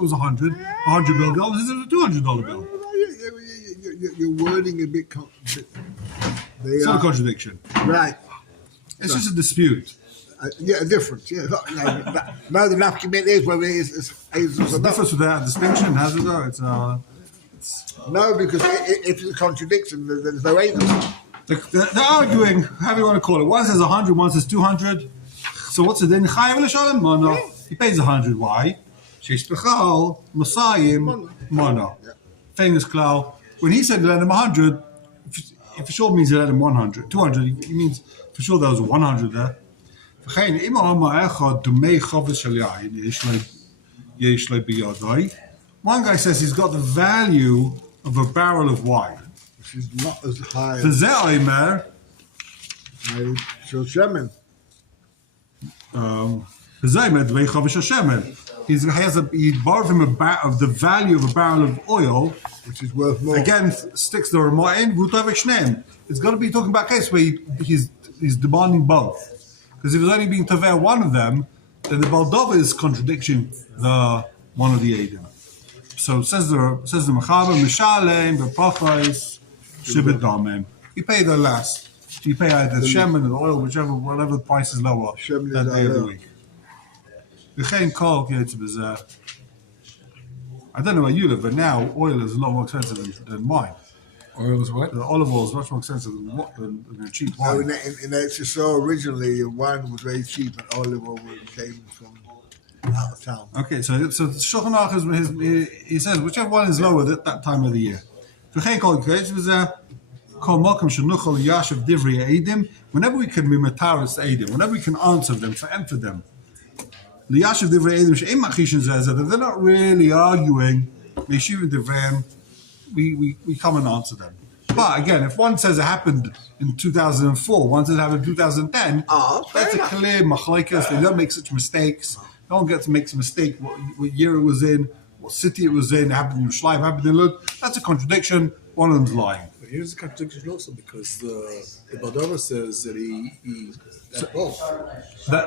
was $100 bill. This is a $200 bill. You're wording a bit. It's not a contradiction. Right. It's just a dispute. A difference. Yeah. No, the document is whether it's There's a difference without distinction, has it though? No, because if it's a contradiction, there's no aid. They're arguing, however you want to call it. One says 100, one says 200. So what's it then? No. He pays 100. Why? Sheish Bechal, Masayim, Mono. Famous Klau. When he said let him 100, if for sure means he let him 100, 200, he means for sure there was 100 there. One guy says he's got the value of a barrel of wine. Which is not as high as he borrowed him of the value of a barrel of oil, which is worth more. Again, sticks the Ramain, it's got to be talking about a case where he's demanding both. Because if he's only being Taveh one of them, then the Baldova is contradicting the one of the Eidim. So says the Mechaber, Mishalem, Bepachais, Shibidamem. You pay the last. You pay either Shemen or the oil, whatever the price is lower that day of the week. I don't know where you live, but now oil is a lot more expensive than wine. Oil is what? The olive oil is much more expensive than cheap wine. No, in HSO originally, wine was very cheap and olive oil came from out of town. Okay, so Shulchan Aruch he says whichever one is lower at that time of the year. Whenever we can be mataris eidim, whenever we can answer them for them. Liyashiv divrei eidim she'im machishin says that they're not really arguing. Yeshiva divrei, we come and answer them. But again, if one says it happened in 2004, one says it happened in 2010, that's a clear machlekes. They don't make such mistakes. No one gets to make a mistake. What year it was in, what city it was in, it happened in Yerushalayim, happened in Lud. That's a contradiction. One of them's lying. But here's the contradiction also because the Baldova says that he got both.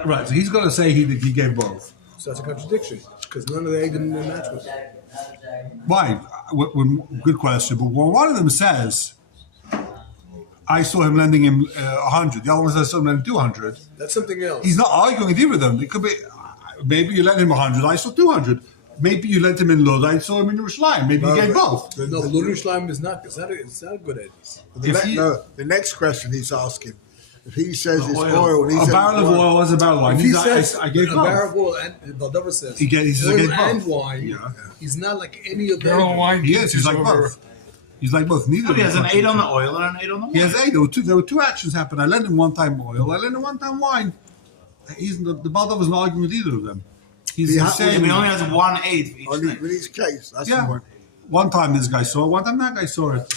Right. So he's got to say he gave both. So that's a contradiction because none of the egg didn't match with it. Why? Good question. But when one of them says, I saw him lending him 100. The other one says I saw him lending 200. That's something else. He's not arguing with either of them. It could be, maybe you lent him 100, I saw 200. Maybe you lent him in Lod, I saw him in Yerushalayim. Maybe you gave both. No, Lod Yerushalayim is not. It's not a good idea. The next question he's asking, if he says it's oil, and he a barrel of oil is a barrel of wine. He says I gave a both. barrel of oil, and Baldova says he gave oil both. and wine. Yeah. He's not like any of them. Barrel of wine. He is. He's like both. He's like both. Neither. He has an 8 on the oil and an 8 on the wine. He has 8. There were two actions happen. I lent him one time oil. I lent him one time wine. The Baldova is not arguing with either of them. He's saying he only has 1/8 each thing. With each case, that's the point. One time this guy saw it, one time that guy saw it.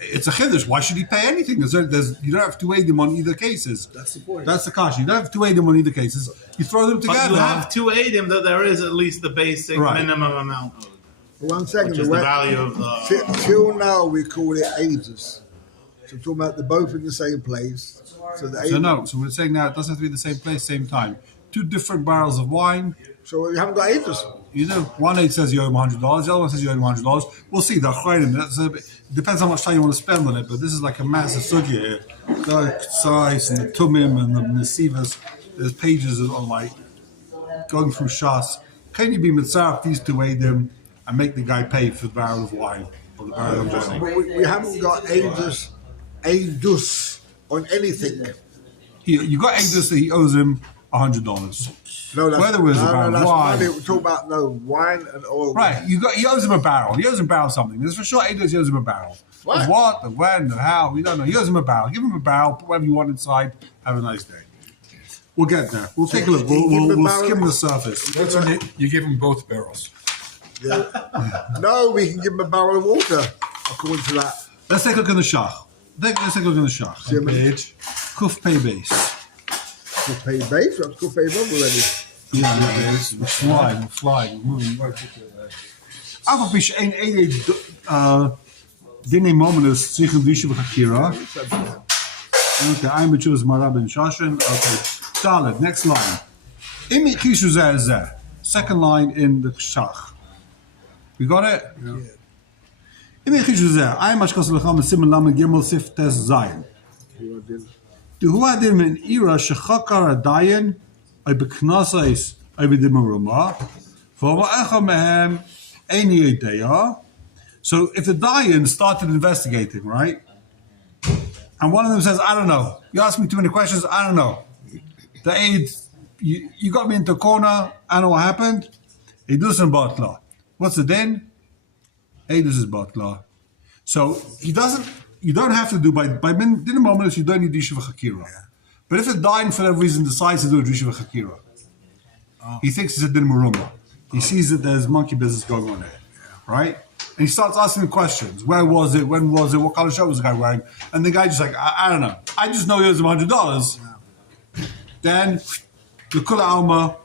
It's a chiddush. Why should he pay anything? You don't have to weigh them on either cases. That's the point. That's the kash. You don't have to weigh them on either cases. You throw them together. But you have to aid him that there is at least the basic minimum amount of 1 second. Which is the value of the... Till now, we call it ages. So we're talking about they're both in the same place. So we're saying now it doesn't have to be the same place, same time. 2 different barrels of wine. So you haven't got ages. You know, one aid says you owe him $100, the other one says you owe him $100. We'll see. It depends how much time you want to spend on it, but this is like a massive sugya here. The size and the tumim and the nesivas. There's pages on like going through shas. Can you be mitzaref these 2 aidim and make the guy pay for the barrel of wine or the barrel of wine? But we haven't got ages on anything. You got ages that he owes him $100. No, that's, whether it was a barrel of wine. We're talking about wine and oil. Right, he owes him a barrel. He owes him a barrel of something. There's for sure he owes him a barrel. What? The what, the when, the how, we don't know. He owes him a barrel. Give him a barrel, put whatever you want inside. Have a nice day. We'll get there. We'll take a look. We'll skim the surface. That's when you give him both barrels. Yeah. No, we can give him a barrel of water, according to that. Let's take a look at the shach. Let's take a look at the shach. Page. Kuf pay base. Kuf pay base? That's kuf pay bump already. Yeah, we're flying, we're moving right to Alpha Fish ain't Dine Mominus Sichel Vishu Hakira. Okay, I'm Bachus Marab and Shashin. Okay, Dalet, next line. Imi Kishu Zeh. Second line in the Shach. We got it? Yeah. אם יחיש וזה, אי מה שכוסו לך מסימן למה גימל ספטס זין. הוא הדין מן אירה שחקר הדיין, אי בכנסייס, אי בדימה רומה, ואומר איך מהם אין ידע. So if the Dayan started investigating, right? And one of them says, I don't know. You ask me too many questions, I don't know. The aide, you got me into a corner, I know what happened. He does some batla. What's the din? Aide is batla. So he doesn't, you don't have to do, by din moment, you don't need Yishuv Chakira. But if the Dayan for that reason decides to do a Yishuv Chakira, he thinks it's a din Murumah. He sees that there's monkey business going on there, right? And he starts asking questions. Where was it? When was it? What color shirt was the guy wearing? And the guy just like, I don't know. I just know he owes him $100. Then, the Kula Alma,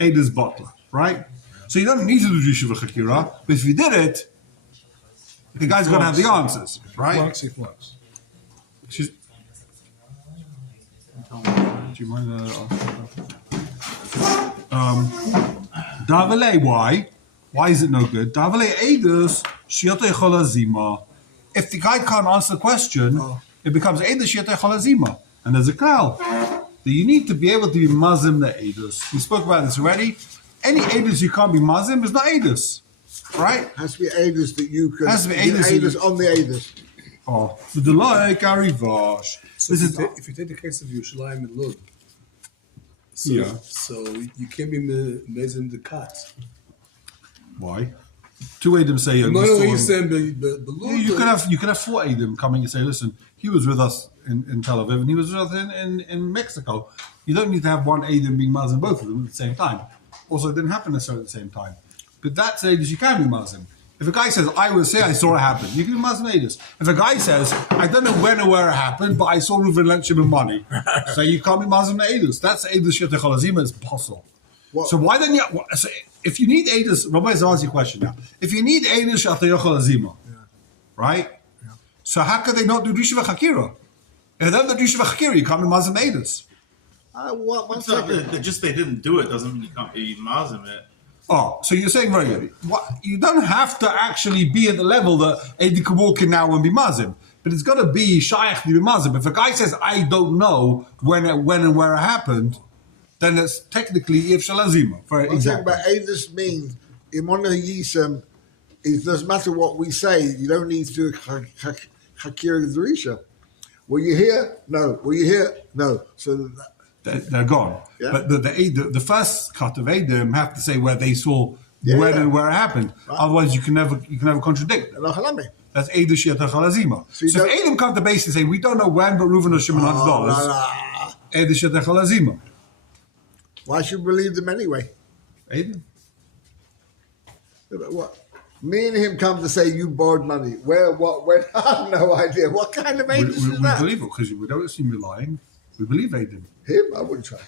Ada's butler, right? So you don't need to do Yishuv Chakira, but if you did it, the guy's going to have the answers, right? Flux. Do you mind? Davale, why? Why is it no good? Davale Eidos Shiyote Cholazima. If the guy can't answer the question, it becomes Eidos Shiyote Cholazima. And there's a cloud. That you need to be able to be Mazim the Eidos. We spoke about this already. Any Eidos you can't be Mazim is not Eidos. Right? Has to be Eidos that you can. Has to be Eidos on the Eidos. Oh, the delay carry vash. So if you take the case of Yerushalayim and Lud, so you can't be amazing the cut. Why? Two Adam say No, he's saying the Lud. You could have four Adam coming and say, listen, he was with us in Tel Aviv and he was with us in Mexico. You don't need to have one Adam being Mazim both of them at the same time. Also, it didn't happen necessarily at the same time. But that says you can be Mazim. If a guy says, I will say I saw it happen, you can be Mazim Eidos. If a guy says, I don't know when or where it happened, but I saw Reuven lent him money, so you can't be Mazim Eidos. That's Eidos Shetech Cholazima, it's possible. So why don't you, so if you need Eidos, Rabbi is asking you a question now. If you need Eidos Shetech Cholazima, right? Yeah. So how could they not do Rishuv Chakira? If they don't do Rishuv Chakira, you can't be Mazim Eidos. One second. Just they didn't do it doesn't mean you can't be Mazim it. Oh, so you're saying very good. You don't have to actually be at the level that Eddie can walk in now and be Mazim. But it's got to be Shaykh to be Mazim. If a guy says, I don't know when and where it happened, then it's technically If Shalazima. One thing about Eidos means, in one of the Yisem, it doesn't matter what we say, you don't need to do Hakir Drisha. Were you here? No. Were you here? No. So they're gone. Yeah. But the first cut of Adam have to say where they saw when and where it happened. Right. Otherwise, you can never contradict them. That's Eidos Shiata Chalazima. So if Adam comes to base and say, we don't know when, but Reuven owes Shimon $100, Eidos Shiata Chalazima. Why should we believe them anyway? Adam? What? Me and him come to say you borrowed money. Where? What? When? I have no idea. What kind of Eidos is that? We believe it because we don't assume you're lying. We believe Adam. Him? I wouldn't try.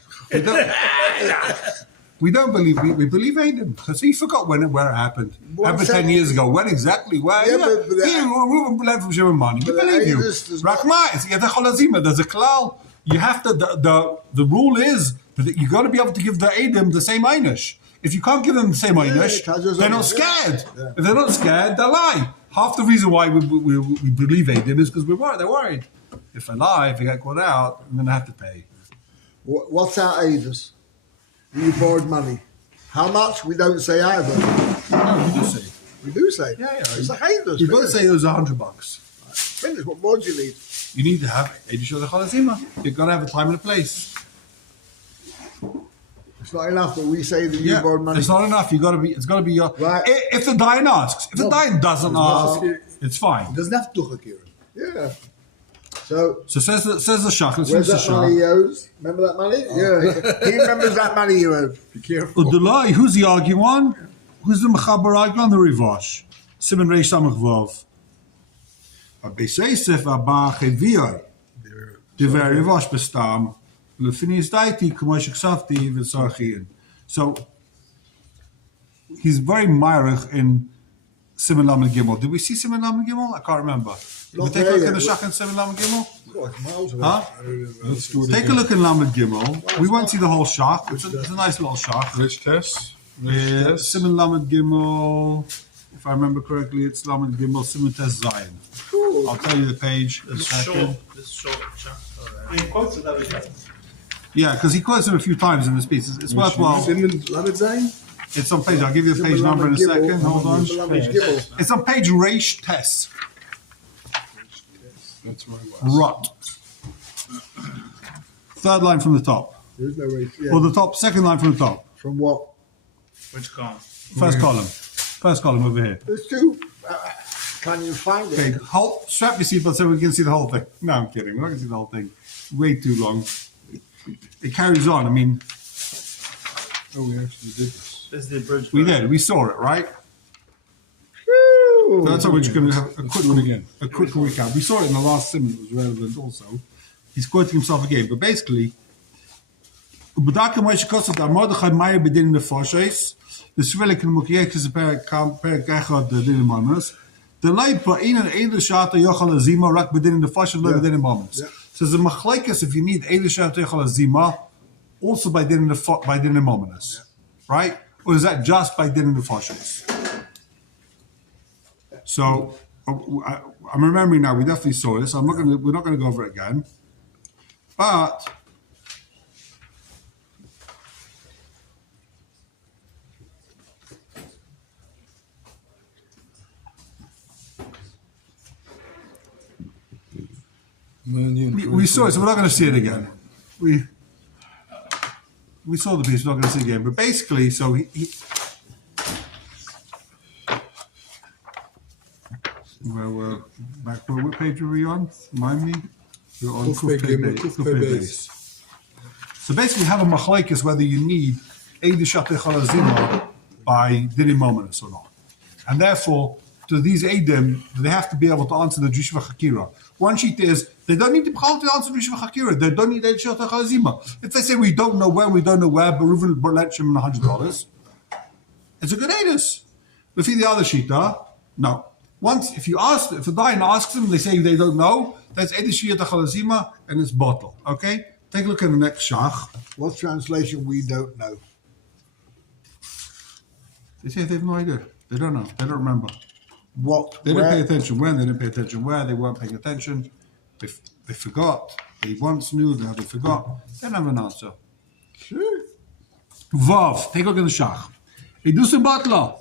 We don't believe. We believe Adam because he forgot when and where it happened. Happened 10 years ago. When exactly? Where? Yeah, but Reuven lent from Shimon money. We believe you. Rakma, it's Yetech Cholazima. There's a klal. You have to. The rule is that you got to be able to give the Adam the same einish. If you can't give them the same einish, they're not scared. Yeah. If they're not scared, they lie. Half the reason why we believe Adam is because we're worried. They're worried. If I lie, if I get caught out, I'm going to have to pay. What's our Eidos? You borrowed money. How much? We don't say either. No, we do say. We do say. Yeah. It's like Eidos. You've got to say it was $100. Finish. What more do you need? You need to have Eidos Shiata Cholazima. You've got to have a time and a place. It's not enough that we say that you borrowed money. It's not enough. It's got to be your. Right. If the Dayan asks, if the Dayan doesn't ask, it's fine. It doesn't have to do Hakira. Yeah. So says the Shach. Where's that money he owes? Remember that money? Yeah. He remembers that money you owe. Be careful. Udalai, who's the arguing on? Who's the Mechaber arguing on? The Rivash. Simon Reish Samach Vav. Beiseisef Abba Cheviyai. Diver Rivash Bestam. Lefinis Daiti Kumosh Ksafti V'Sarchian. So he's very myrich in Simon Lamed Gimel. Did we see Simon Lamed Gimel? I can't remember. Did we take a look in the Shach in Simon Lamed Gimel? Huh? Take a look in Lamed Gimel. We won't see the whole Shach. It's a nice little Shach. Which test? Simon Lamed Gimel. if I remember correctly, it's Lamed Gimel Simutes Zion. I'll tell you the page in a second. This short chapter. He quotes it every time. Yeah, because he quotes it a few times in this piece. It's worthwhile. Simon Lamed Zayin? It's on page. I'll give you the page number in a second. Hold on. It's on page Reish Tes. That's right. it was. Rot. Third line from the top. There's no race. Yeah. Or the top, second line from the top. From what? Which column? First column. First column over here. There's two. Can you find Okay, it? strap your seatbelt so we can see the whole thing. No, I'm kidding. We're not going to see the whole thing. Way too long. It carries on. I mean, Oh, we actually did this. This is the bridge. we did. We saw it, right? So that's how we're just going to have a quick, do it again. a quick recap. We saw it in the last sim. It was relevant also. He's quoting himself again. But basically, Ubadaka Moshe Kosov Dar Mordechai Meyer Bedin Nefoshes, the Svilik and Mukiek is a perek echad the Din Manas. The light but in an Edel Shata Yochal Azima Rak Bedin Nefoshes Lo Bedin Manas. So the Machlekes if you need Edel Shata Yochal Azima, also by Din Manas, right? Or is that just by Din Nefoshes? So I'm remembering now. We definitely saw this. We're not going to go over it again, but. We saw it, so we're not going to see it again. We saw the piece, we're not going to see it again. But basically, so he well, we're back. What page were we on? Remind me. We're on Kuf Pei Gimel, Kuf Pei Beis. So basically, you have a machlekes whether you need Eidishat Echalazima by Dinim Mominus or not, and therefore, to these Eidim, they have to be able to answer the Drishva Chakira. One sheet is they don't need to answer Drishva Chakira. They don't need Eidishat Echalazima. If they say we don't know where, but Reuven lent him $100, it's a good Eidus. If the other shita, no. Once, if the Dayan asks them, they say they don't know, that's Eidishat Echalazima and it's bottle. Okay? Take a look at the next Shach. What translation we don't know? They say they have no idea. They don't know. They don't remember. What? They didn't where? pay attention when, they didn't pay attention where, they weren't paying attention. They forgot. They once knew, now they forgot. They don't have an answer. Sure. Vav, take a look at the Shach. Edusim Batla.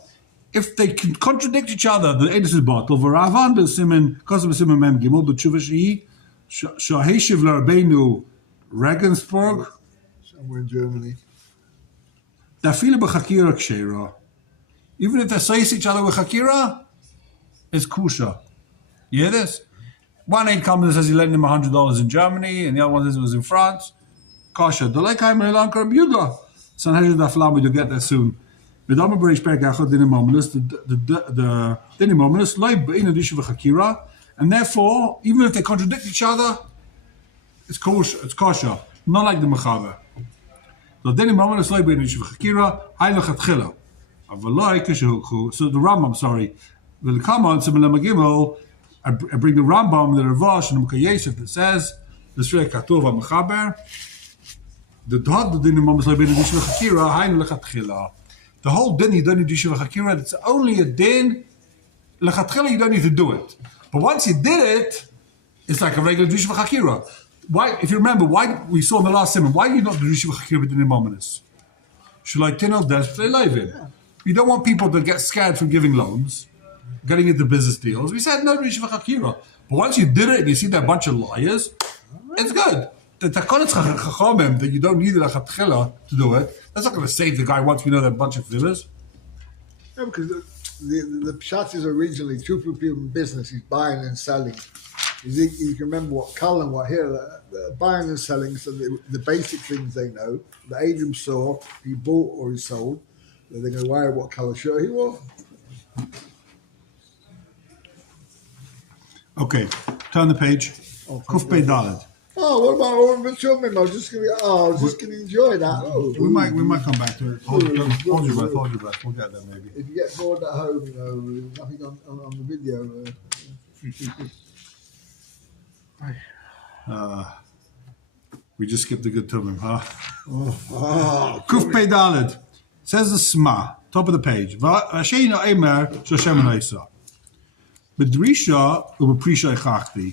If they can contradict each other, the Edus is bottle. V'ravan b'simen, kosem b'simen mem gimel, b'tshuva shehi, shaheshiv l'Rabbeinu Regensburg, Somewhere in Germany. dafile b'chakira kshera. Even if they say each other with chakira, it's kusha. You hear this? One aid comes and says he lent him $100 in Germany, and the other one says it was in France. Kasha. The like I'm Elan Karabudla. Sanhedrin Daflam, we'll get there soon. The Dinimominus, like in addition of Hakira, and therefore, even if they contradict each other, it's kosher, not like the Mechaber. The Dinimominus, like in addition of Hakira, Heilig at Chila. So the Rambam, sorry, will come on some Gimel. I bring the Rambam, the Ravash, and the Mukayesef that says the Shrei Katova Mechaber. The Dinimominus, like in addition of Hakira, Heilig at Chila. The whole din you don't need to do Shiva Chakira. It's only a din. Lechatchila you don't need to do it. But once you did it, it's like a regular Shiva Chakira. Why? If you remember, why we saw in the last sermon, why do you not do Shiva Chakira with the Nimominus? Shalaitino des they live in. You don't want people to get scared from giving loans, getting into business deals. We said no Shiva Chakira. But once you did it and you see that bunch of liars, it's good. The takonet chachamim that you don't need the lechatchila to do it. That's not going to save the guy once we know that bunch of fillers. No, because the pshat is originally two people in business. He's buying and selling. You can remember what Cullen, what here, buying and selling. So the basic things they know. The Adam saw, he bought or he sold. They're going to wire what color shirt he wore. Okay, turn the page. Kuf Pei Daled. Oh, what about Oren B'Shomim? I was just going to enjoy that. Oh, We might come back to it. Hold your breath. We'll get there maybe. if you get bored at home, there's nothing on the video. We just skipped the good tumim, huh? Kuf Pei Daled. Says the Sma. top of the page. V'asheina Eimer Shoshem Naisa. B'drisha u'b'prisha echachti.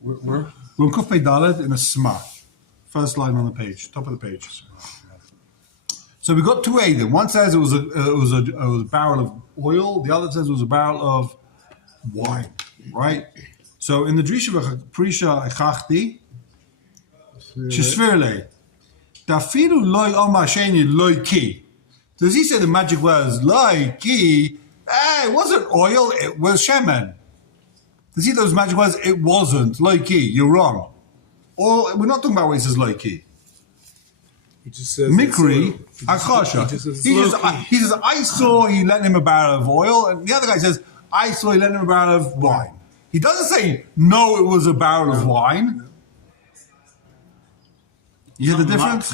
Where? We're in Kuf Pei Dalet in a Sma. First line on the page, top of the page. So we got two Eidim. One says it was a barrel of oil. The other says it was a barrel of wine. Right? So in the Drisha Prisha Echachti, Shesvirle, Dafiru loy Oma Sheni loy ki. Does he say the magic words loy ki? It wasn't oil, it was shemen. Does he those magic words? It wasn't loy ki. You're wrong. Or we're not talking about what he says loy ki. He just says Mikri, Akasha. He just He says, I saw he lent him a barrel of oil, and the other guy says, I saw he lent him a barrel of wine. He doesn't say, no, it was a barrel of wine. You hear the difference?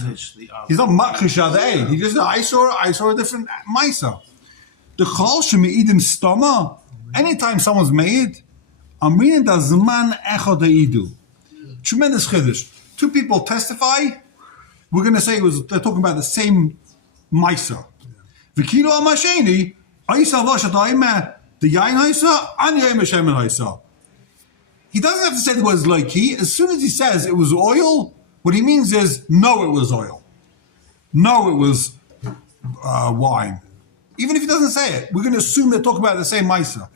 He's not makrish adei. He just said, I saw a different Maisa. The chol shemeidin stama, anytime someone's made, I'm reading the zman echad idu. Tremendous chiddush. Two people testify, we're going to say they're talking about the same Maisa. V'kilo amasheni, Aisa vashat ha'imeh, the yain haisa, ani yain shemen haisa. He doesn't have to say the words like he. As soon as he says it was oil, what he means is, no, it was oil. No, it was wine. Even if he doesn't say it, we're going to assume they're talking about the same Maisa.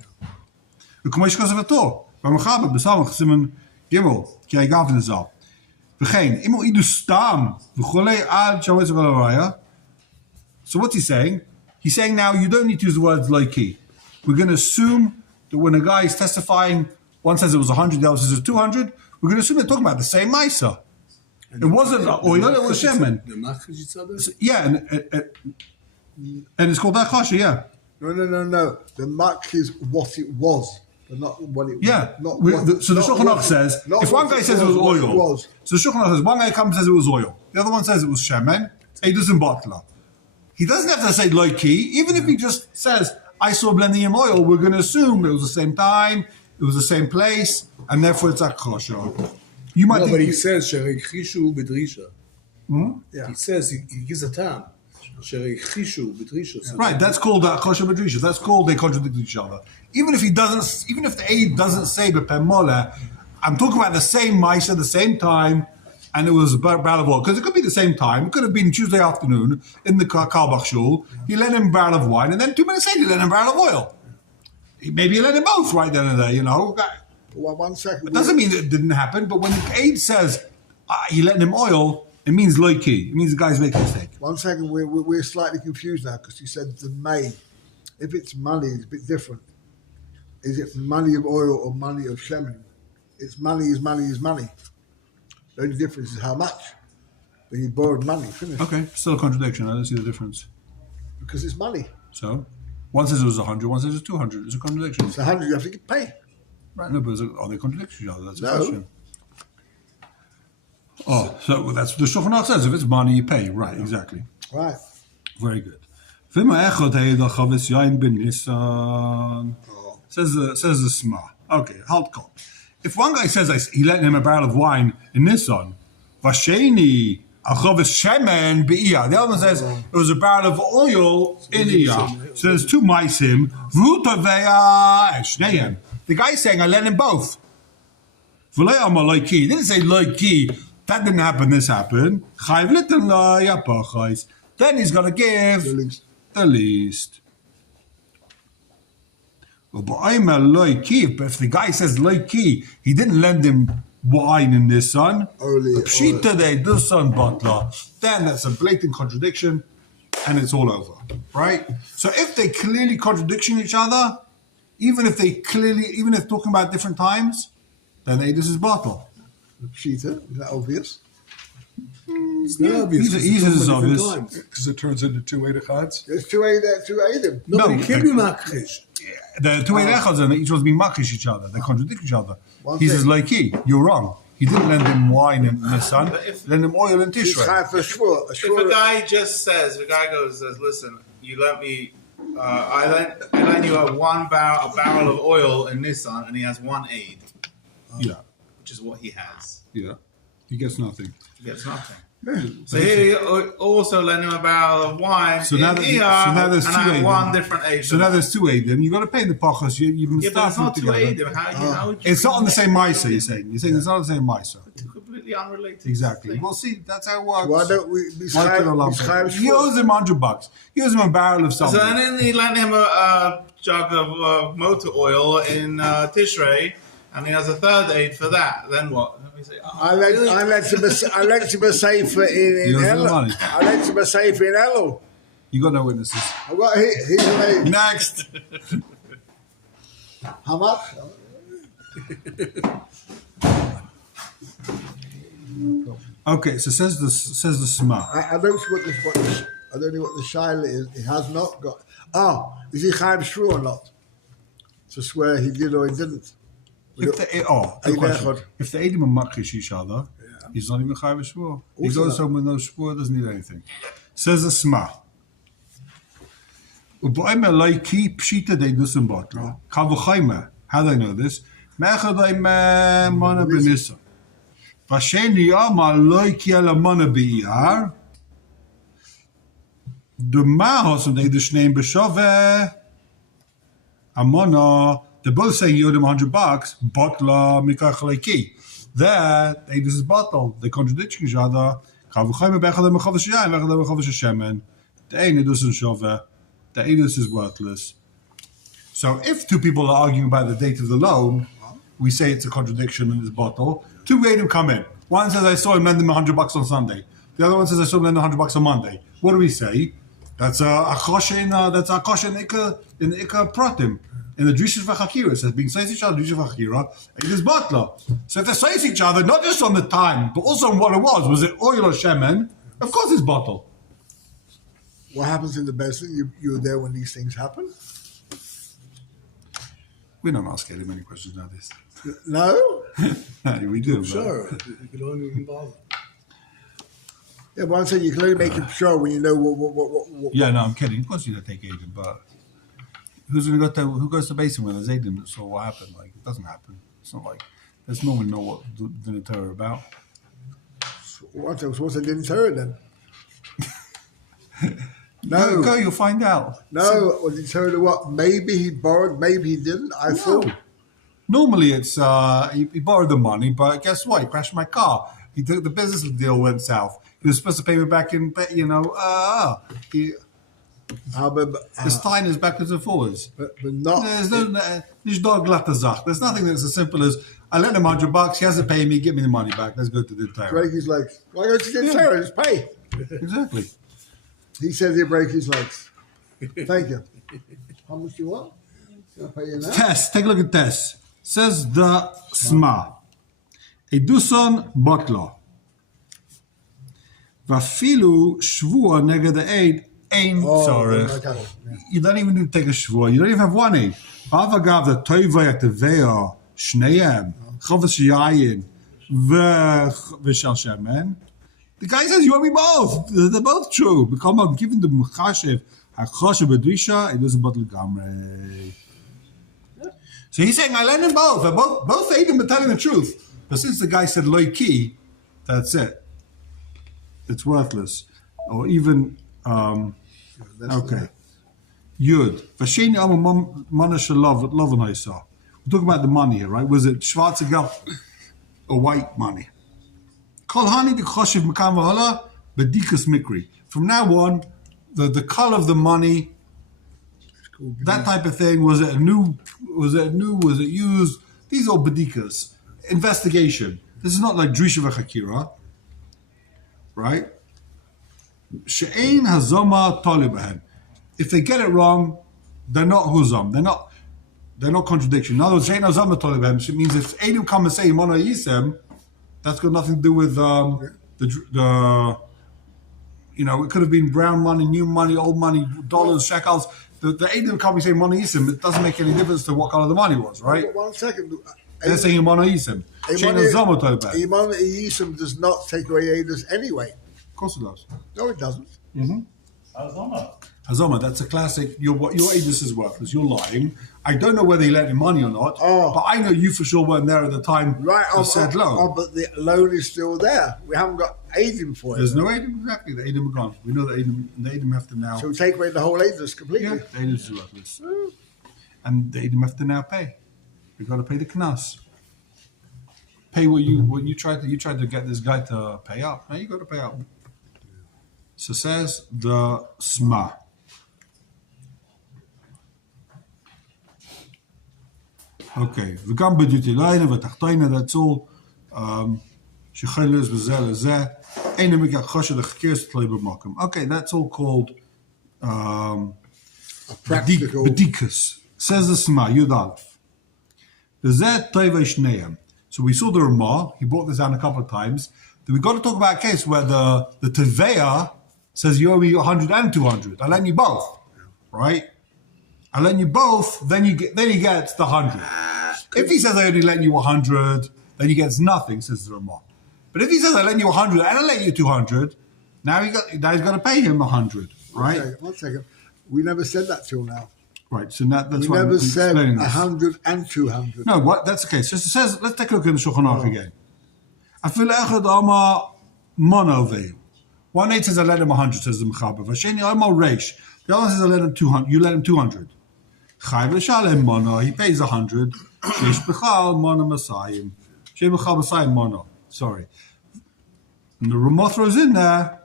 So what's he saying? He's saying now you don't need to use the words like he. We're going to assume that when a guy is testifying, one says it was 100, the other says it was 200, we're going to assume they're talking about the same Maisa. It wasn't oil, it was shemen. They machish each other? Yeah, and it's called Akasha, yeah. No. The mak is what it was, but not what it was. Yeah. So the not Shulchan Aruch what- says, not if one what guy it says it was what oil, it was. so the Shulchan Aruch says, one guy comes and says it was oil, the other one says it was shemen, he doesn't bottle. He doesn't have to say loiki, even if he just says, I saw blending in oil, we're going to assume it was the same time, it was the same place, and therefore it's Akasha. You might No, think but he says, Sherekhishu b'drisha. Yeah. He says, he gives a time. Sherekhishu b'drisha. So right, that's called Akasha Madrisha. That's called they contradict each other. Even if the aid doesn't say B'Pemola, I'm talking about the same mice at the same time, and it was a barrel of oil. Because it could be the same time. It could have been Tuesday afternoon in the Kalbach Shul. He lent him a barrel of wine, and then 2 minutes later he lent him a barrel of oil. Maybe he lent him both right then and there, you know. Well, 1 second. It doesn't mean it didn't happen, but when the aid says he lent him oil, it means low-key. It means the guy's making a mistake. 1 second, we're slightly confused now because you said the may. If it's money, it's a bit different. Is it money of oil or money of shemen? It's money is money is money. The only difference is how much. But he borrowed money, finished. Okay, still a contradiction. I don't see the difference. Because it's money. So, one says it was 100, one says it's 200. It's a contradiction. It's 100, you have to get paid. Right, no, but are they contradicting each other? That's the No. question. Oh, so that's what the Shulchan Aruch says. If it's money, you pay. Right, exactly. Right. Very good. Says the Sma. Okay, halt call. If one guy says he lent him a barrel of wine in Nissan, Vasheni achavis shemen be'iyah. The other one says it was a barrel of oil in Iyah. So there's two maisim. V'utaveya eshneim. The guy's saying I lent him both. V'le'ama He didn't say loiki. That didn't happen. This happened. Chayv litten la yapachais. Then he's going to give the least. But if the guy says loiki, he didn't lend him wine in this son. Pshita they do son butler. Then that's a blatant contradiction, and it's all over, right? So if they clearly contradicting each other, even if talking about different times, then this is bottle. Pshita, is that obvious? it's not obvious. Easy is obvious. Because it turns into two Eidachads. There's two Eidim. No, No, but it can be machish. The two echads and each one's being makish each other. They contradict each other. One He thing. says loiki, you're wrong. He didn't lend him wine in his son. He lent him oil in It's Tishrei. time for shvur. If a guy just says, listen, you let me, I lent you a barrel of oil in Nissan, and he has one aid, Yeah, which is what he has. yeah. He gets nothing. He gets nothing. So here you also lend him a barrel of wine. So now, there's two and one Eidim. different Eidim. So now there's two Eidim. You've got to pay the pachas. You yeah, but it's not two together. Eidim. How would you It's not on the same Misa, you're saying. You're saying it's not on the same Misa. completely unrelated. Exactly. thing. Well, see, that's how it works. Why don't we? He owes him $100. He owes him a barrel of something. So and then he lent him a jug of motor oil in Tishrei, and he has a third aid for that. Then what? Let me say. I lent him a safer in You owes him the Elo. money. I lent him a safer in Elo. You got no witnesses. I got here's an aid. Next. How much? Okay, so says the Sma. I don't know I don't know what the shaila is. He has not got. Is he chayav shvu or not? To swear he did or he didn't. Good question. If the Eidim are makish each other, he's not even chayav shvur. He goes home with no shvur, doesn't need anything. Says the Sma. U'b'oim eloiki pshita deidus botla. Kavuchayme. How do I know this? Me'echadai mana b'nisa. V'sheni yama loiki ala mana b'iyar. The mahos and deidus shneim b'shove. Amona. They're both saying you owe them $100. Botla mikach leiki. There, deidus is bottle. They contradict each other. Kavuchayme be'echadai mechavish yayim. Be'echadai mechavish shemen. The ein edus and shove. The edus is worthless. So if two people are arguing about the date of the loan, we say it's a contradiction in this bottle. Two Eidim come in. One says, I saw him lend him $100 on Sunday. The other one says, I saw him lend him $100 on Monday. What do we say? That's a kosher in the Ikka Pratim. In the Drishas V'Chakira, it says, being says each other, Drishas V'Chakira, it is bottle. So if they say each other, not just on the time, but also on what it was it oil or shemen? Of course it's bottle. What happens in the basement? You were there when these things happen? We don't ask Eddie many questions nowadays. No? No, we do. Sure, you could only involve it. Yeah, but I'm saying you can only make it sure when you know what. Yeah, no, I'm kidding. Of course you don't take Aiden, but who goes to basin when there's Aiden that saw what happened? Like, it doesn't happen. It's not like, there's no one know what the Torah about. What else? What's it didn't tell then? No, go, you'll find out. No, was he told what? Maybe he borrowed, maybe he didn't. I thought. Normally it's he borrowed the money, but guess what? He crashed my car. He took the business deal went south. He was supposed to pay me back in, his time is backwards and forwards. But not. There's no glatte Zach. There's nothing that's as simple as I lent him $100. He hasn't paid me. Give me the money back. Let's go to the Torah. Break his legs. Why don't you get Torah? Just pay. Exactly. He says he'll break his legs. Thank you. How much you want? I'll pay you now. Test. Take a look at test. Says the Sma. Eduson botlo. Vafilu shvua neged the aid ain't sorry. Okay. You don't even need to take a shvua. You don't even have one aid. Avagav the toiva at the vea shneim chavas yayin v'shal shemen. The guy says you owe me both. They're both true. Become I'm giving the mechashev hachashev bedrisha. It was a bottle gamre. So he's saying I lend him both. Both Eidim are telling the truth. But since the guy said loy ki, that's it. It's worthless. Or even okay. Yud. Vasheni Amam Manasha love and I saw. We're talking about the money here, right? Was it Schwarzer or white money? Kol Hani the Choshev Makam Vahala, Bedikas Mikri. From now on, the color of the money, that type of thing, was it new? Was it used? These are bedikas. Investigation. This is not like Drisha v'Chakira, right? She'ein hazoma talibahen. If they get it wrong, they're not huzam. They're not contradiction. In other words, she'ein hazoma talibahen. It means if Eidim come and say Mona Yisem, that's got nothing to do with the it could have been brown money, new money, old money, dollars, shekels. The Eidim can't be saying Mona Yisem. It doesn't make any difference to what color the money was, right? 1 second. They're saying Mona Yisem. Imam Yisem does not take away Eidos anyway. Of course it does. No, it doesn't. Hazoma, that's a classic. Your Eidos is worthless. You're lying. I don't know whether he lent him money or not, but I know you for sure weren't there at the time Right. of said loan. Oh, but the loan is still there. We haven't got Aiden for it. There's no Adam, exactly. The Adam are gone. We know that the Adam have to now. So we take away the whole Aiden completely. Yeah, the Adam's worthless. And the Adam have to now pay. We've got to pay the knas. Pay what you tried to get this guy to pay up. Now you got to pay up. So says the Sma. Okay, וגם בדיוטיליינה ותחתיינה, that's all. שחילס וזה לזה. אין מקרה חשד לחקר סתלי במקום. Okay, that's all called Practical. bedikas. Says the Sma, Yud Aleph. וזה טבע שניהם. So we saw the Ramah, he brought this down a couple of times. Then we got to talk about a case where the Teveya says you owe me 100 and 200. I lend you both, right? I lend you both, then he gets the 100. If he says I only lent you 100, then he gets nothing, says the Ramah. But if he says I lent you 100 and I lent you 200, now he's got to pay him 100, right? One second. We never said that till now. Right. So that's We why never I'm said explaining this. 100 and 200. No, what? That's the case. So it says, let's take a look in the Shulchan Aruch again. Afil echad ama mono veil. One eight says I lent him 100, says the Mechaber. Vasheni ama reish. The other says I lent him 200. You lent him 200. Chayv l'shalem mono. He pays 100. Sheish b'chal mono masayim. Sheish b'chal masayim mono. Sorry. And the Ramah throws in there.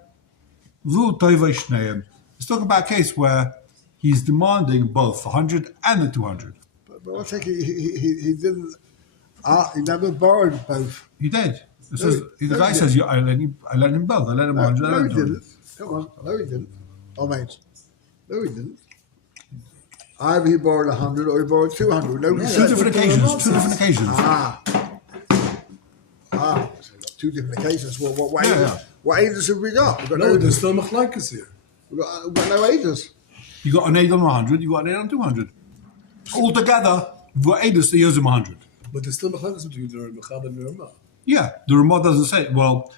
Vu toivay shneim. Let's talk about a case where he's demanding both 100 and the 200. But one second, he didn't. He never borrowed both. He did. It says, the guy says, I lent him both. I lent him 100. I No, lent he him 200. didn't. Come on. No, he didn't. Oh, mate. No, he didn't. Either he borrowed 100 or he borrowed 200. Nobody Two said. different occasions. Two different occasions. Two different occasions. What Yeah, ages? yeah. What ages have we got? We've got No, no, there's still machlaikas here. we've got no ages. You got an 8 on 100, you got an 8 on 200. Altogether, you've got 8 that he owes him 100. But there's still machlaikas between the Mechaber and the Ramah. Yeah, the Ramah doesn't say it. Well,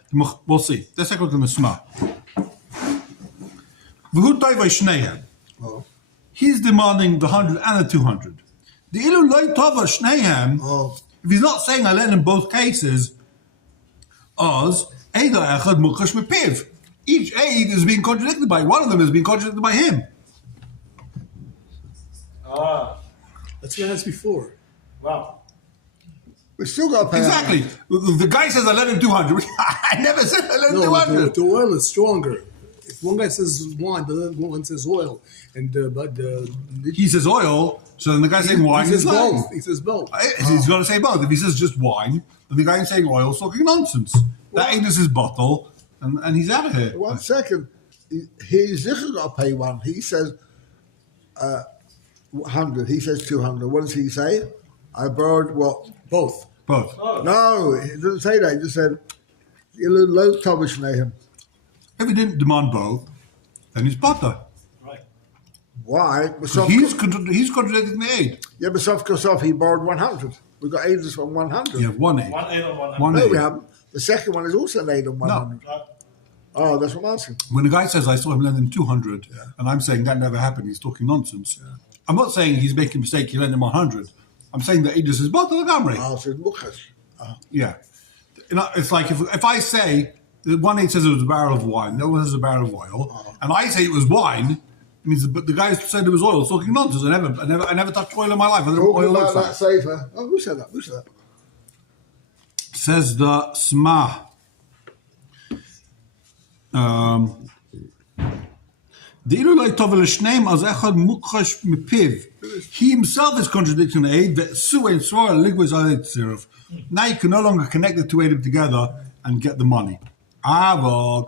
we'll see. Let's take a look in the Sma. V'hu toivay shneihem. Oh. He's demanding the 100 and the 200. The ilu loy tova shneihem, Oh. if he's not saying I lent in both cases, Oz, Eida echad mukash mepiv. Each aid is being contradicted by one of them is being contradicted by him. That's what I asked before. Wow. We still got to pay. Exactly. The guy says I lent him 200. I never said I lent him No, 200. the oil is stronger. If one guy says wine, the other one says oil, and He says oil, so then the guy saying wine he says is lying. both. He says both. He's got to say both. If he says just wine, then the guy saying oil is talking nonsense. That ain't just his bottle, and he's out of here. 1 second. He's got to pay one. He says 100. He says 200. What does he say? I borrowed what? Both. Both. No, he doesn't say that. He just said, "You low Thomas him." If he didn't demand both, then he's butter. Right. Why? He's contradicting the aid. Yeah, but Kosoff, he borrowed 100. We got aiders from 100. You have one aid. 1 8 on 100. One No, aid. we haven't. The second one is also an aid on 100. Right. Oh, that's what I'm asking. When the guy says I saw him lend him 200, and I'm saying that never happened, he's talking nonsense. I'm not saying he's making a mistake. He lent him 100. I'm saying that aid is his bottle of gamri. Oh, so Mukhas. Yeah. You know, it's like if I say, the one aid says it was a barrel of wine, the other one says a barrel of oil, and I say it was wine, it means the guy said it was oil, talking nonsense. I never touched oil in my life. I don't know what Talking oil about looks that like. safer. Oh, who said that? Who said that? Says the Sma. The Ilulay Tovel Shneim as Echad Mukhash Mipiv. He himself is contradicting the aid that Su and Swara Ligwas Aid Sirif. Now you can no longer connect the two aid together and get the money. But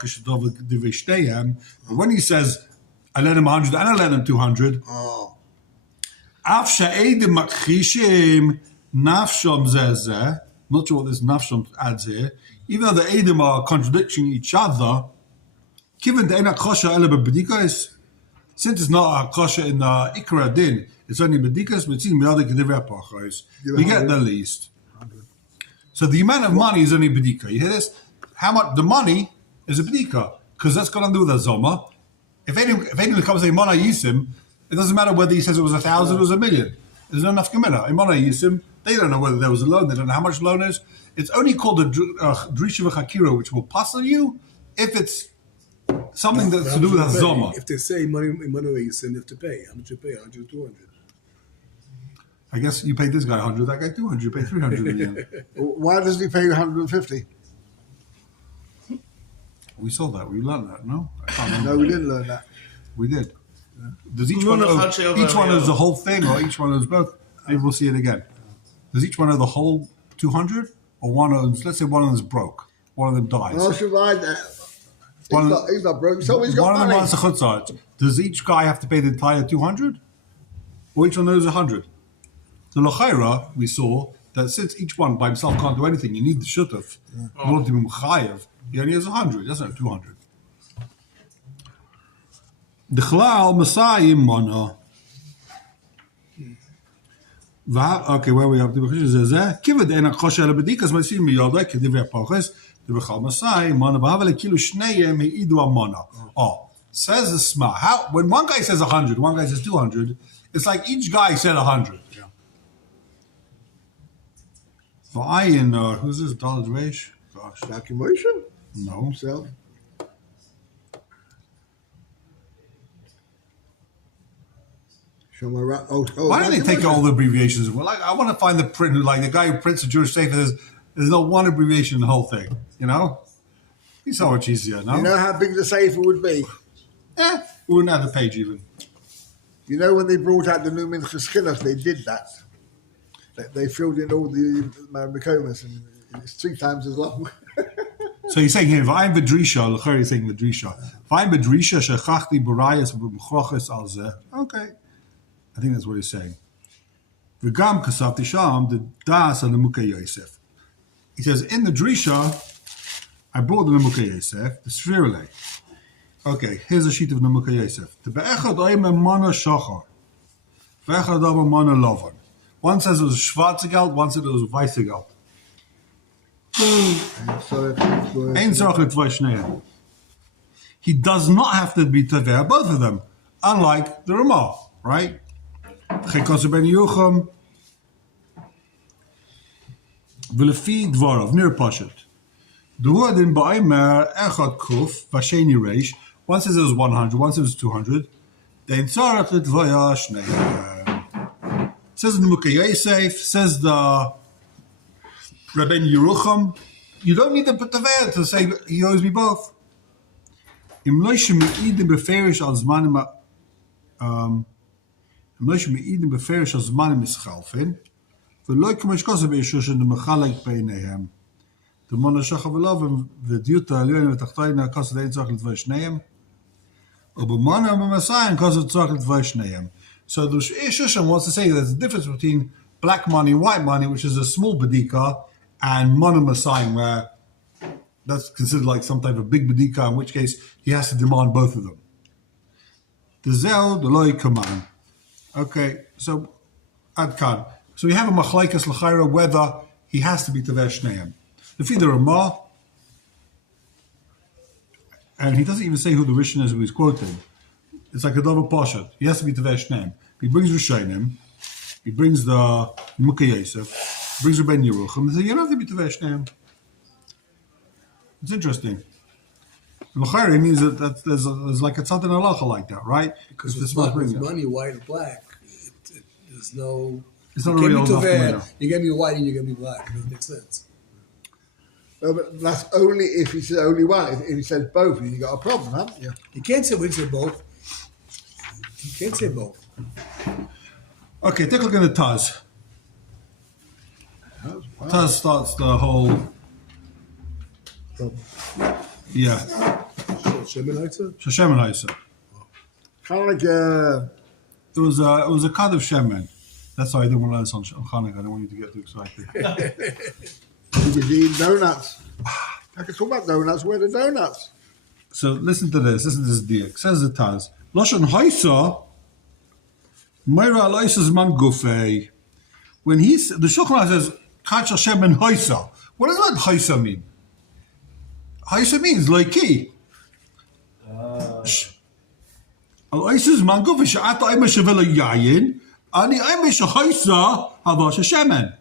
when he says, I lent him 100 and I lent him 200, Afsha Eidim Makhishim Nafsham Zezeh. Not sure what this Nafsham adds here. Even though the Eidim are contradicting each other, given the Enak Kosha Ele Bedikas, since it's not a Kosha in the Ikra Din, it's only Bedikas, but it's in Miyadik Kedivya Pachos, we get the least. So the amount of money is only Bedika. You hear this? How much? The money is a Bedika, because that's got to do with a Zoma. If anyone comes saying Mana Yisim, it doesn't matter whether he says it was 1,000 or it was 1,000,000. There's no nafkamina. Imana Yisim, they don't know whether there was a loan. They don't know how much loan is. It's only called a Drisha V'Chakira, which will pass on you if it's something that's to do with Hazoma. If they say money you send, you have to pay. How much you pay? 100, 200. I guess you paid this guy 100, that guy 200, you pay 300 in the end. Why doesn't he pay 150? We saw that. We learned that, no? I can't remember. No, we didn't learn that. We did. Does each one owes the whole thing, or each one owes both? Maybe we'll see it again. Does each one owe the whole 200, or one owes? Let's say one of them's broke. One of them dies. I should ride that. One- He's not broke. So he's got One of them money. wants the chutzah. Does each guy have to pay the entire 200, or each one owes 100? The L'chaira, we saw that since each one by himself can't do anything, you need the shutuf. In order to be mechayev, he only has 100. That's not 200. The chlal masayim mana. Okay, where we have the b'chishah kivad ena chosher lebedikas ma'asim miyodai kedivrei poches the b'chal masayim mana b'havele kilu shneyem heidu amana. Oh, says the Sma. How when one guy says 100, one guy says 200, it's like each guy said 100. V'ayin, who's this? Daled Reish? Gosh, Documentation? no. So, show my right. Why do they take all the abbreviations? Well, like, I want to find the print. Like the guy who prints the Jewish Sefer, there's no one abbreviation in the whole thing. You know, he's so much easier. No, You know how big the safer would be? we wouldn't have the page even. You know when they brought out the new Minchas Chinuch, they did that. They filled in all the Makomas, and it's 3 times as long. So he's saying here, "V'ayim v'drisha." L'chari is saying v'drisha. V'ayim v'drisha shechachti b'rayas b'mchoches al zeh. Okay, I think that's what he's saying. V'gam kasavti sham the das and the Mukei Yosef. He says in the drisha, I brought the Mukei Yosef, the Svirle. Okay, here's a sheet of the Mukei Yosef. The be'echad oime mana shachar, ve'echad oime mana lovan. One says it was schwarze Geld, one said it was weiße Geld. Ein tzarich l'tvei shneim. He does not have to be tever both of them, unlike the Ramah, right? Chekos ben Yucham v'lefi dvarav nir pashat. The word in ba'aymer echad kuf v'sheni reish. One says it was 100, one says it was 200. Ein tzarich l'tvei shneim. Says the Mukei Yosef, says the Rabban Yerucham, you don't need the Petaver to say he owes me both. Im loishe me'idim beferish al zmanim mischalfin, v'loi k'meshkosa be'ishushin the mechalek beinehem. The mona shacha v'lovim v'diuta alyoyin v'tachtayna kosa de'in tzach l'tvei shneim, or b'mona b'masayim kosa tzach l'tvei shneim. So the Shushan wants to say there's a difference between black money and white money, which is a small bedika, and monomasayim, where that's considered like some type of big bedika, in which case he has to demand both of them. The zel, the loy command. Okay, so adkan. So we have a machlaikas l'chayra whether he has to be tever shneim. The feeder Ramah, and he doesn't even say who the Rishon is who he's quoting. It's like a double pashat. He has to be tever shneim. He brings Rishonim, he brings the Mukei Yosef, brings Rabban Yerucham, and says, you don't have to be tever shneim. It's interesting. L'chayra means that there's like a tzad and halacha like that, right? Because this with money, white or black, there's no. It's not a real enough. You get me white and you get me black. It doesn't make sense. No, but that's only if he says only one. If he says both, you got a problem, haven't you? You can't say we say both. You can't say both. Okay, take a look at the Taz. Wow. Taz starts the whole. Yeah. Shemin Haitza? Sheshemen Haisa. Kind of like It was a kind of Shemen. That's why I didn't want to learn this on Chanukah. I don't want you to get too excited. you could eat donuts. I can talk about donuts. Where are the donuts? So listen to this. Listen to this diak. Says the Taz. Lashon Haisa. Meira Aloisas Man Gufei. When the Shulchan Aruch says Kach Shemen Haisa. What does that Haisa mean? Haisa means loiki. Aloisas Man Gufei. She'ata Ima Shavela Yayin. Ani Amish Hoisa Havash Shemen.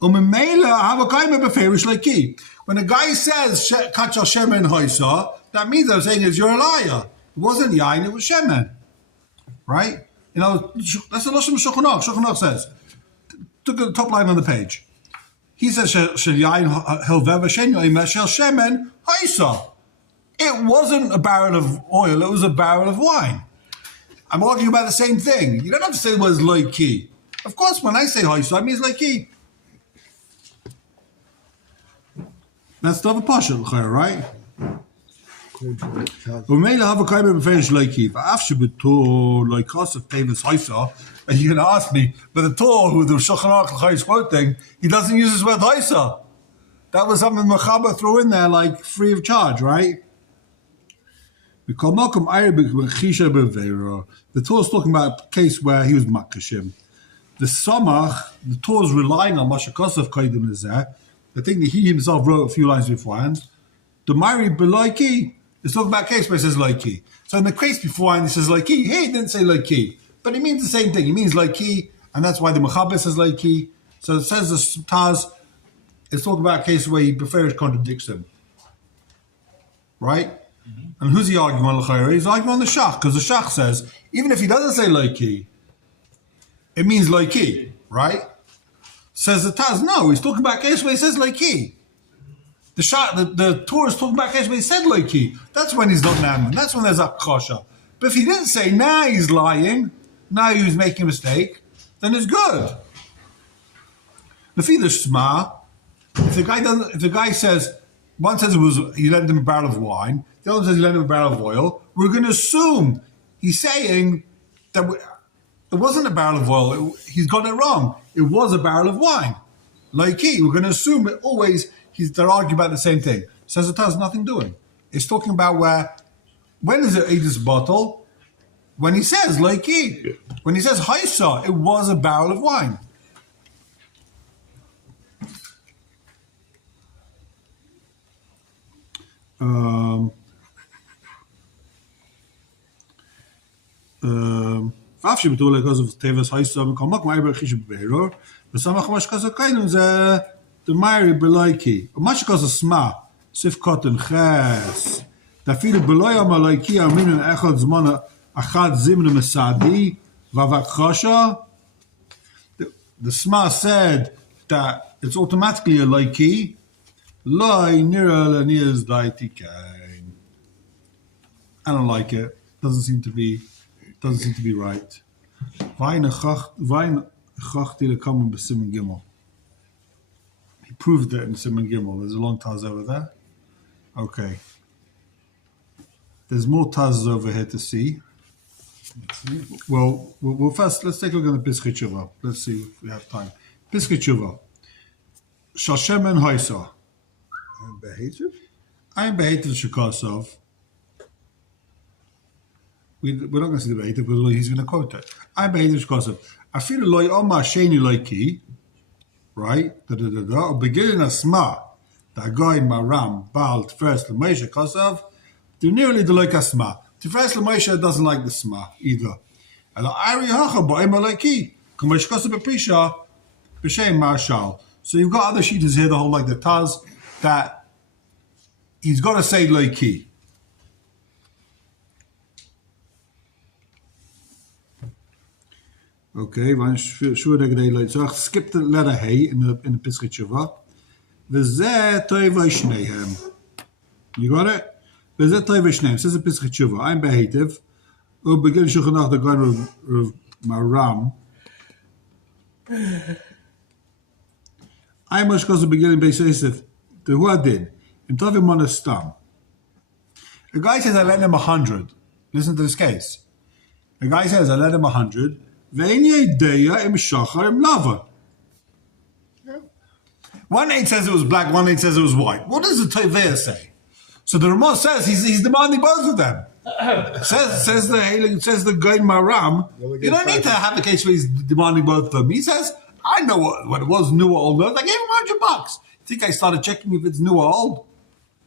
When a guy says Kachal Shemen Hoisa, that means I'm saying is you're a liar. It wasn't Yain, it was Shemen. Right? You know, that's the Lashon Shulchan Aruch. Shulchan Aruch says, look at the top line on the page. He says, Shel Yain Hilveva Shen Yain Shel Shemen Hoisa. It wasn't a barrel of oil, it was a barrel of wine. I'm arguing about the same thing. You don't have to say the words loiki. Of course, when I say hoisa, I mean loiki. That's the other partial, right? And you're going to ask me, but the Torah who the Shulchan Aruch is quoting, he doesn't use this word hoisa. That was something Mechaber threw in there, like free of charge, right? The Torah is talking about a case where he was makashim. The Samach, the Torah is relying on Mashakosov Kaidim Lezeh, the thing that he himself wrote a few lines beforehand. The Mari Beloiki is talking about a case where it says Loiki. So in the case beforehand, it says Loiki. Here he didn't say Loiki, but it means the same thing. It means Loiki, and that's why the Mechaber says Loiki. So it says the Taz is talking about a case where he prefers contradicts him. Right? And who's he arguing on l'chayra? He's arguing on the Shach, because the Shach says, even if he doesn't say loiki, it means loiki, right? Says the Taz, no, he's talking about a case where he says loiki. The Shach, the Torah is talking about a case where he said loiki. That's when he's not naman. That's when there's a kosher. But if he didn't say, now he's lying, now he was making a mistake, then it's good. The Shma, if the guy says, one says he lent him a barrel of wine, the other says he lent him a barrel of oil, we're going to assume he's saying that it wasn't a barrel of oil. He's got it wrong. It was a barrel of wine. Like we're going to assume it always, they're arguing about the same thing. Says it has nothing doing. It's talking about when is it Edis bottle? When he says like when he says Haisa, it was a barrel of wine. אף שבתור לכזוב טבעס הייסה מקומק מאיר ברכיש בבהירור וסמך מה שכזה קיינים זה דמיירי בלויקי ומה שכזה סמה סף קוטן חס תפילו בלוי המלויקי אמרינן אחד זמן אחד זימן מסעדי ואבק חשה the Sma said that it's automatically a loiki loi nira lanias daitikain. I don't like it. Doesn't seem to be right. He proved that in Simon Gimel. There's a long taz over there. Okay. There's more tazes over here to see. Well, first, let's take a look at the Piskei Tshuva. Let's see if we have time. Piskei Tshuva. Shashem and Haisa. I'm Behetiv Shekasov. We're not going to see the Behetiv because he's going to quote it. I'm Behetiv Shekasov. I feel like Oma Sheni Loiki, right? Or beginning a Sma, that guy in Maram, Baal, first, the Moshe Kosov, they're nearly the Loik Asma. Tifres Moshe doesn't like the Sma either. And Ari Hacha Ba'im Loiki, Kamosh Kosov Beprisha, B'Shem Marshal. So you've got other sheeters here, the whole like the Taz, that he's got to say Loiki. Okay, so skip the letter Hey in the Piskei Tshuva. V'zeh toiv shnehem. You got it? V'zeh toiv shnehem. Says the Piskei Tshuva. I'm Behetiv. Begin Shulchan Aruch the Gaon of Maram. I must go to beginning Beis Yosef. The Huadin. In Tovim Monastam. The guy says I lent him 100. Listen to this case. The guy says I lent him 100. One aid says it was black, one aid says it was white. What does the Teveh say? So the Ramah says he's demanding both of them. says the guy in Maram, you don't need to have a case where he's demanding both of them. He says, I know what it was, new or old. I gave him $100. I think I started checking if it's new or old.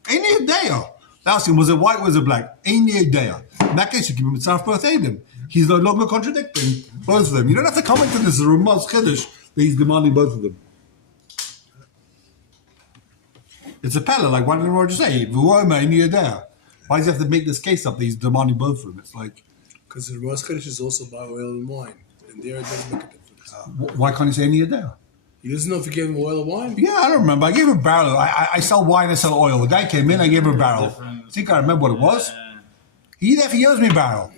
Ain't a day. I asked him, was it white or was it black? Ain't a day. In that case, you give him a both Adam. He's no longer contradicting both of them. You don't have to comment on this as a Ramaz Chiddush that he's demanding both of them. It's a pella, like why didn't Roger say, why does he have to make this case up that he's demanding both of them? It's like... Because the Rosh Chodesh is also by oil and wine. And there it doesn't make a difference. Why can't he say any there? He doesn't know if he gave him oil or wine. Yeah, I don't remember. I gave him a barrel. I sell wine, I sell oil. The guy came in, I gave him a barrel. I think I remember what it was. He owes me a barrel.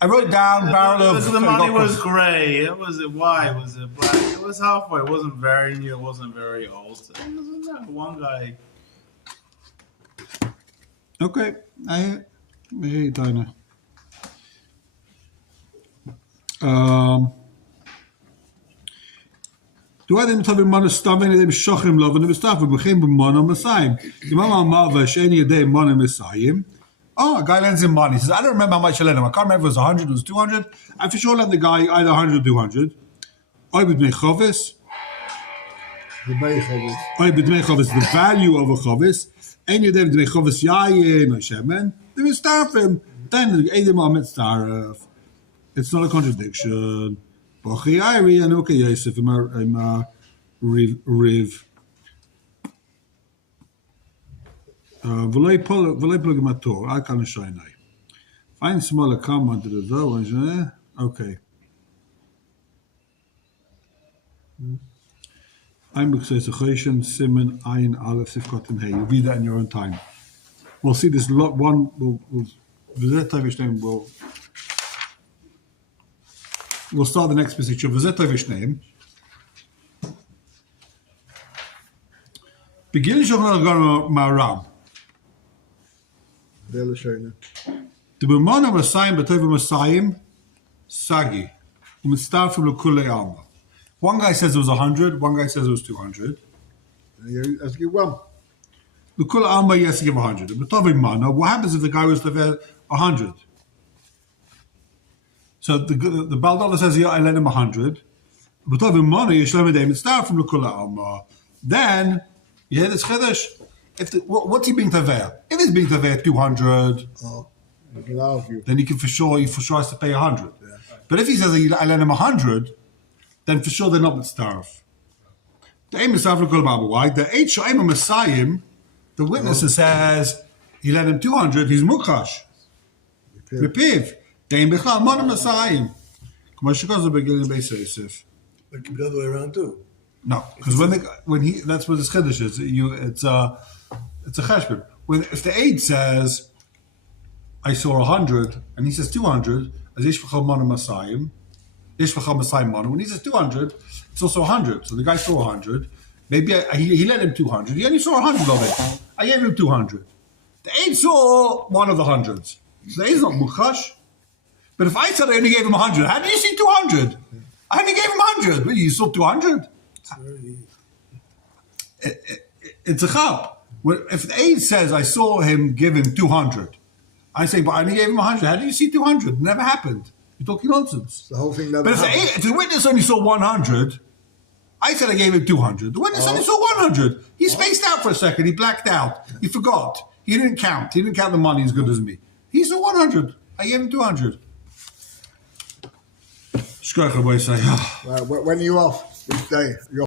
I wrote down barrel of... The money was grey. It was white. Was it black? It was halfway. It wasn't very new. It wasn't very old. It wasn't that one guy. Okay. I hear you, Dana. Do I then tell him man staving them shochim love and the stuff we begin with man on Messiah. The mama mava sheni day man on Messiah. Oh, a guy lends him money. He says, I don't remember how much I lent him. I can't remember if it was 100, it was 200. I for sure lent the guy either 100 or 200. I would make chavis. The May Chavis. I would make chavis the value of a chavis. And you then make chavis yayin or shemen. Then we start him. Then the Edom Ahmed Starf. It's not a contradiction. Bochi Iri and okay Yosef I'm Riv. V'lei plug my tour. I can't show you. Find smaller comment to the door. Okay. I'm exaggeration. Simon Ayin Aleph Sifkat and Hey. You read that in your own time. We'll see this lot. One. We'll start the next passage. V'zetavishneim. Begin Shavnal Maram. The B'mana Masayim b'tov Masayim Sagi. U'mitztarfim l'kulei alma. One guy says it was 100. One guy says it was 200. You have to give one. L'kulei alma he has to give 100. B'tov Mana. What happens if the guy was to have 100? So the Baldollah says, yeah, I lent him 100. B'tov Mana yishlem edei mitztarfim l'kulei alma. Then you hear this chiddush. What's he being taver? If he's being taver 200, You can argue. then he for sure has to pay 100. Yeah. But if he says I lent him 100, then for sure they're not mitzdarf. The aim is why the eight shoyim Messiah, the witness says he lent him 200. He's mukash. Repiv. The aim bechal mon Messiah. Kamashikos the beginning of Beis Yosef. But keep it the other way around too. No, because when he that's what the chiddush is. It's a cheshbon. If the aide says, I saw 100, and he says 200, as ish v'chal mana masayim, ish v'chal masayim mana. When he says 200, it's also 100. So the guy saw 100. Maybe he lent him 200. He only saw 100 of it. I gave him 200. The aide saw one of the hundreds. So the aide's not mukash. But if I said I only gave him 100, how did you see 200? I only gave him 100. Well, you saw 200? It's a chab. If the aide says, I saw him give him 200, I say, but I only gave him 100. How do you see 200? It never happened. You're talking nonsense. The whole thing never But happened. if the witness only saw 100, I said I gave him 200. The witness only saw 100. He spaced out for a second. He blacked out. He forgot. He didn't count. He didn't count the money as good as me. He saw 100. I gave him 200. Shkocha boy say, When you're off, which day? You're